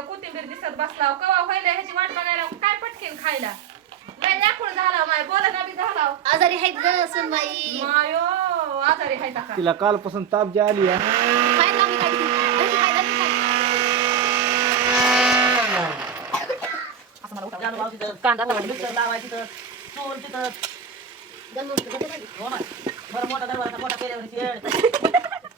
कोथिंबीर दिसत बसला कवा व्हायला ह्याची वाट बघायला काय पटकेन खायला? लय व्याकुळ झाला माय. बोला ना बी झाला आजारी आहेत ग सुनबाई. मायो आजारी का तिला कालपासून ताप जी आली लागली काय काय? भाऊ तिथं कांदा मिक्सर लावायची तिथं. चूल. हो ना. बरं मोठा दरवाजा मोठा केल्यावर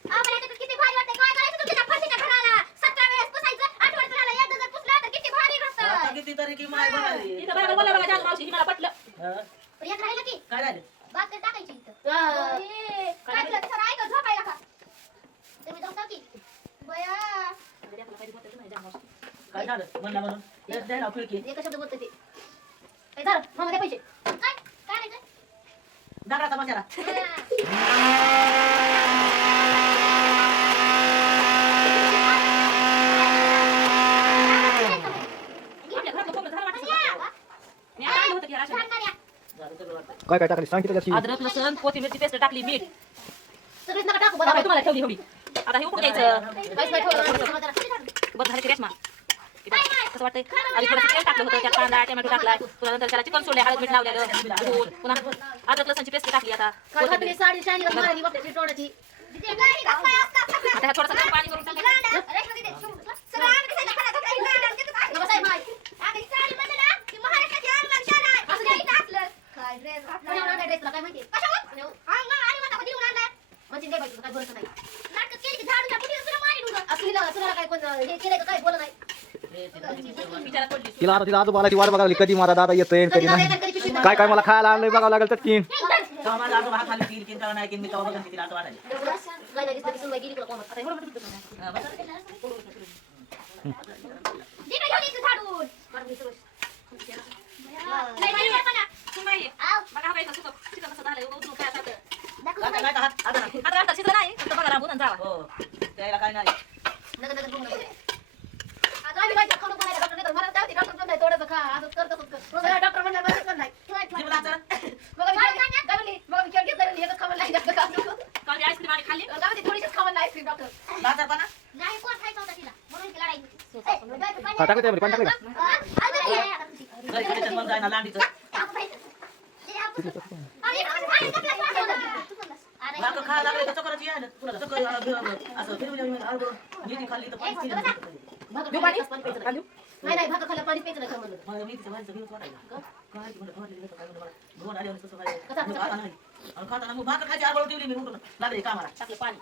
आम्हाला याच्यात किती भारी वाटतंय. काय करायचं तुमच्या त्या फरशीच्या घराला? सतरा वेळेस पुसायचं, आठवड्यात झालं, एकदा जर पुसलं तर किती भारी आता दिसतं. किती तरी की माय बघायली इथं बरोबर बोला बघा जान मावशी ही मला पटलं हं? पण एक राहिलं की, काय झालं भाकर टाकायची इथं. ए, काय तुला तसं राहायचं, झोपायला का? तुम्ही जाऊ का की? बया. काय झालं म्हणलं म्हणून एक द्यायला खिडकी एकच शब्द बोलतोय ते. ए, धर, मामा द्या पैसे. काय? काय आणायचं? दगडाचा मशारा हा. आपल्या घरात कोंबडं झालं वाटतं सगळं. मी आता आणलं होतं की राशन. झालं सगळं वाटतं काय काय टाकली सांगितलं त्याची अद्रक लसूण कोथिंबीरची पेस्ट टाकली मीठ सगळीच नका टाकू, आता बरं. तुम्हाला ठेवली एवढी आता हे उकडून काहीच नाही ठेवलं. बरं झालं की रेशमा कसं वाटतंय. आधी थोडंसं तेल टाकलं होतं त्यात कांदा टोमॅटो टाकलाय. पुन्हा नंतर त्याला चिकन सोडले हळद मीठ लावलेलं. धुवून पुन्हा अद्रक लसूणची पेस्ट टाकली आता. आता थोडंसं पाणी करून तुला? तुला काय बोलत नाही. तुला काय हे काय नाही. आता तिला आजोबाला ती वाट बघावी कधी माझा दादा येतोय कधी नाही. काय काय मला खायला आणलंय बघावं लागेल चटकीन तेव्हा माझा आता आहे, डॉक्टर पण नाही, मग खेळ खायला तर असं खाल्ली तर पाणी? पाणी नाही. नाही नाही भाकर खाल्ल्यावर पाणी प्यायचं नाही का? म्हणलं. खाता टाकलं पाणी.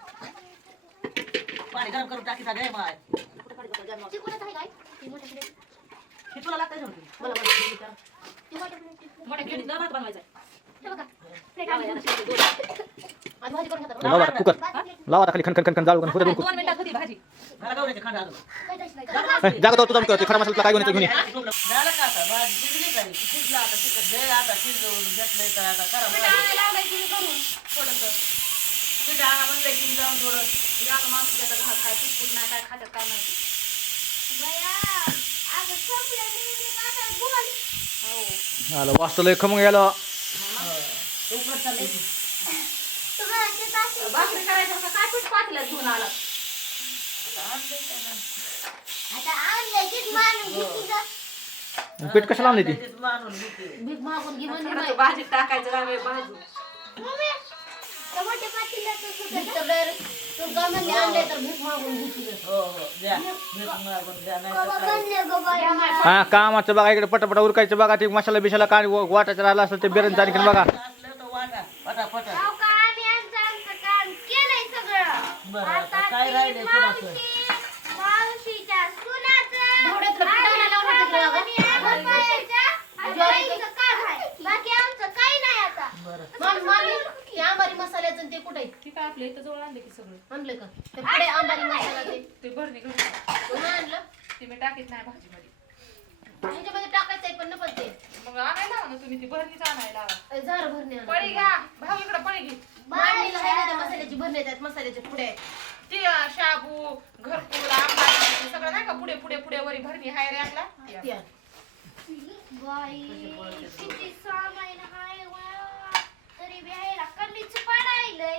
पाणी गरम करून टाकी गे माय. कुठं आहे काय? ती मोठ्या पिढीत. हे तुला लागतंय ना ते? मला मला ती विचार. ती मोठ्या पिढीत. मोठ्या किडीत भात बनवायचा हे बघा. प्लेट आणली तुमची. आणि भाजी करून. लावा आता कुकर लावा आता खाली. खन खन खन खन जाळू खन दोन मिनिटात होती भाजी. जागा तुझा खडा मसाला काय घेऊन घेऊन. हे. आलं वाचतं लय खमंग की. भाकरी करायचं का काय पातलं घेऊन आला पीठ कशाला आणली ती? तेच मानून घेते. भीक मागून घे म्हणली थोडंसं नाही. भाजीत टाकायचं रावे भाजून भीक तर direct तू काय म्हणली आणलंय तर भीक मागून घे तिला. हो हो. द्या. मीठ मागून द्या नाही तर काय. हा कामाचं बघा इकडे पटापटा उरकायचं बघा ते मसाला बिशाला काय वाटायचं राहिलं असेल ते बेरन आणखीन बघा. असलं तर वाटा फटाफट बरं आता काय राहिले एवढ्यात तुला पिठं आणायला लावलं होतं तुला गं? बरं मान- मामी, ते आंबारी मसाल्याचं आणि ते कुठे ठीक आहे आपल्या इथं जवळ आणले की सगळं. आणलंय का? ते पुढे आंबारी मसाला ते. ते भरणी घरी कोणी आणलं? ते मी टाकीत नाही भाजीमध्ये. ह्याच्यामध्ये टाकायचंय पण ते. मग आणायला लावा ना तुम्ही ती भरणीच आणायला लावा. अय, झार भरणे आणा. पळी घ्या. भाऊ इकडे पळी घे. मामीला आहे ना त्या मसाल्याची भरणे आहेत मसाल्याचे पुढे. आहेत. ती अं, शाबू आंबा ते सगळं नाही का? पुढे पुढे पुढे वरी भरणी हाय रे आपला ते आण.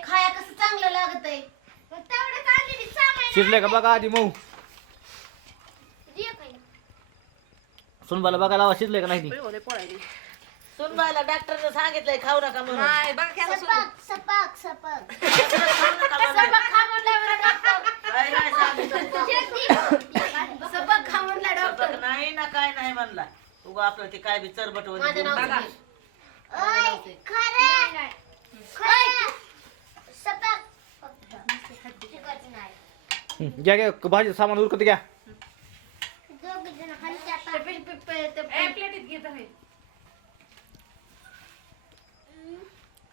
खाया कसं चांगलं लागत आहे शिजले का बघा आधी मऊ? सुनबाला बघायला आवाज शिजले का नाही सुनबाईला डॉक्टरने सांगितलंय खाऊ नका म्हणून. नाही बघा असं सपाक सपाक सपाक. खाऊ नका म्हणून. सपाक खा म्हणलाय मला डॉक्टर काय नाही सांगितलं. सपाक खा म्हणलाय डॉक्टर सपक नाही ना काय नाही म्हणला. उगा आपलं ते काय बी चरबट माझं वगैरे नाव बघा. ओय खरं? खरं? सपाक. शिकवायचं नाही घ्या घ्या भाजी सामान उरकत घ्या.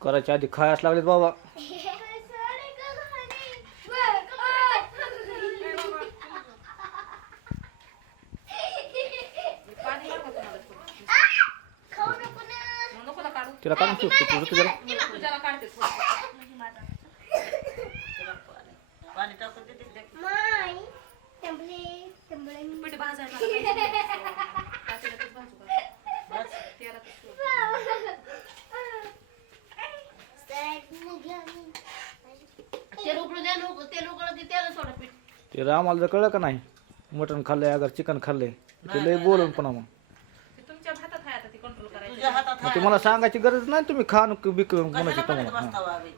करायच्या आधी खायला लागलेत बाबा. तिला काढून सुटतो तुझं तुझ्याला तुझ्याला काढते थोडं. पाणी टाकून देते ते. माय टंबले टंबले पीठ भाजायला पातेल्यातच भाजू का? बस. तेलातच ठेवू. तेल उकळू द्या नको तेल उकळू दे त्याला सोडा पीठ ते आम्हाला जर कळलं का नाही? मटण खाल्लंय अगर चिकन खाल्लंय ते लय बोलून पण मग ते तुमच्या हातात आहे आता ती कंट्रोल करायची. तुझ्या हातात मग आहे. तुम्हाला सांगायची गरज नाही तुम्ही खान बिक म्हणायची तुम्हाला. हां. बसतावा आम्ही?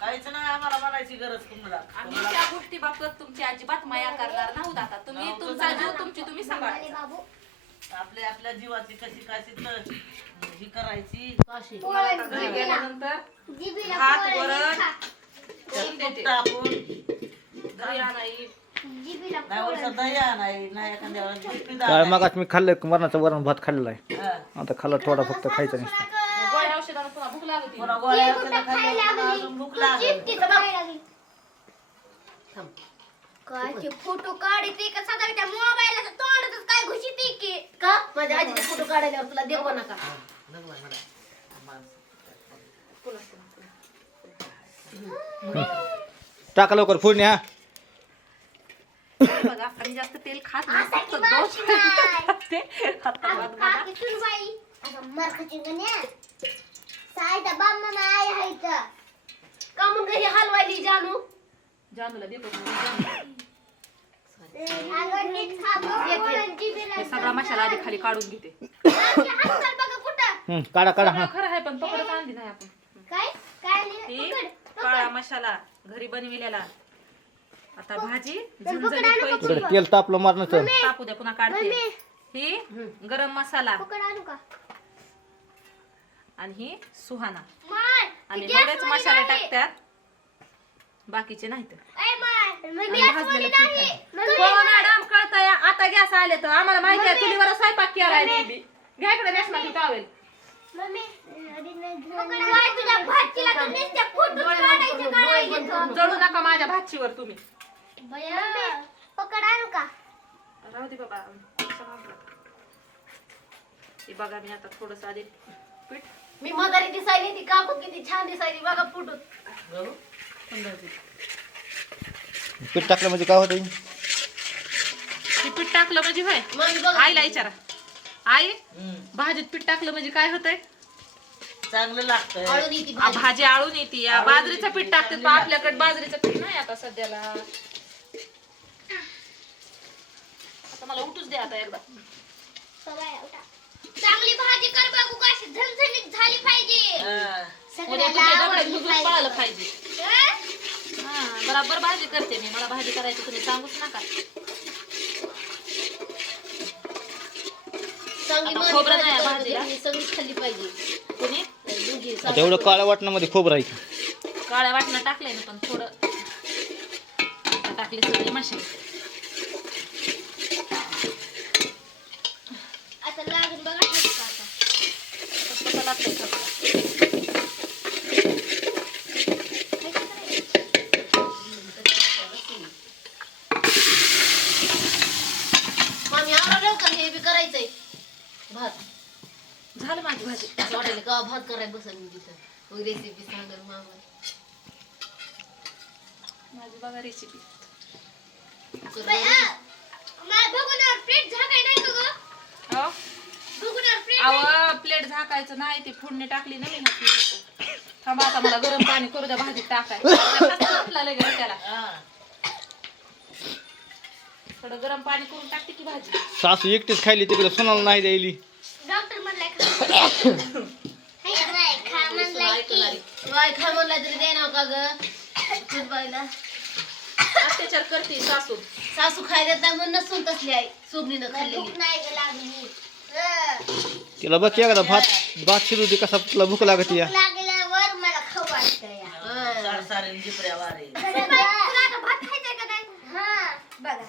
काहीच नाही आम्हाला म्हणायची गरज कुणाला आम्ही त्या गोष्टी बाबत तुमची अजिबात माया करणार नव्हत आता तुम्ही तुमचा जीव तुमची तुम्ही सांभाळा. आपल्या आपल्या जीवाची कशी कशी तर ही करायची? हात वरण खा. टाकून घरी आणाई जिबीला नाही पोळी वर्षात दया नाही नाही एखाद्या वेळेस जिपी काय मग मी खाल्लंय मरणाचं वरण भात खाल्लेला आहे. हा. आता खाल्ला थोडा फक्त खायचा नसतं. गोळ्या औषधाला पुन्हा भूक लागते पुन्हा गोळ्या औषधं खाल्ली, पुन्हा अजून भूक लागेल. काय ते फोटो काढते का? साधा त्या मोबाईलला तोंडातच काय घुशीते की? का? माझ्या आजीचे फोटो काढायला तुला देऊ नका. टाका लवकर फोडणी हा. बघा आम्ही जास्त तेल खात नाही. फक्त दोन खाते. आता भात बघा. का मग घरी हलवायली जानू? जानूला देतो जानू. हे हे सगळा मसाला आधी खाली काढून घेते. हं, काढा काढा हा. खरं आहे पण पकडत आणली नाही आपण. काय? काय ही लिहिलं? काळा मसाला घरी बनविलेला. आता भाजी झणझणीत इकडे व्हायची. तेल तापलं मारण्याचं टाकू द्या पुन्हा काढते. ही गरम मसाला. पकड आणू ही सुहाना. आणि गॅसवाली मसाले नाही. टाकतात. बाकीचे नाहीत. आणि भाजलेलं पीठ. आहे. हो मॅडम कळतंय आता गॅस आले तर आम्हाला माहिती आहे चुलीवर स्वयंपाक केलाय मी बी. घ्या इकडे टावेल. जळू नका माझ्या भाचीवर तुम्ही. मम्मी, पकड आणू का? राहू दे बाबा समजलं. हे बघा मी आता थोडस आधी पीठ मी दिसायली ती किती छान दिसायली बघा फोटो. गहू? पीठ टाकलं म्हणजे काय होतं हे पीठ टाकलं म्हणजे होय? मग बघ. आईला विचारा. आई हम्म. भाजीत पीठ टाकलं म्हणजे काय होतंय? चांगलं लागतंय. आळून येते आ, भाजी. आळून येते. या बाजरीचं पीठ टाकते पण आपल्याकडे बाजरीचं पीठ नाही आता सध्याला. मला उठूच द्या आता एकदा. चांगली भाजी कर बघू कशी झणझणीत झाली पाहिजे. हा. पळालं पाहिजे. हा? बराबर भाजी करते मी. मला भाजी करायची तुम्ही सांगूच नका. चांगली आता भाजी खोबरं नाही भाजीला. दोघी सगळीच खाल्ली पाहिजे. आता एवढं काळ्या वाटणामध्ये खोबरं राहायचं काळ्या वाटणं टाकलंय ना पण थोडं आता टाकली सगळी मशाली आता लागून बघा ठेवू का आता कसं लागतंय कसं. मामी आवरा लवकर हे बी करायचंय भात झालं माझी भाजी असं वाटायला का भात करायला बसेल मी तिथं रेसिपी सांगेल मामा माझी बघा रेसिपी हो अव प्लेट झाकायचं नाही ती फोडणी टाकली ना मी घातली. थांबा आता मला गरम पाणी करू द्या भाजीत टाकाय त्याला लगेच त्याला. हा. थोडं गरम पाणी करून टाकते की भाजी. सासू एकटीच खायली तिकडे सोनाला नाही द्यायली. डॉक्टर म्हणलाय खा. म्हणलाय खा तरी दे ना का ग. अत्याचार करते सासू. सासू खाय देत नाही म्हणून नसून तसली आहे. सुबनीनं खाल्लेली. तिला बघ एखादा भात भात शिरू दे कसा तुला भूक लागते या. लागल्यावर मला खाऊ वाटतं या. सारे सारे जिपऱ्या वारे. तुला आता भात खायचंय का नाही? हा बघा.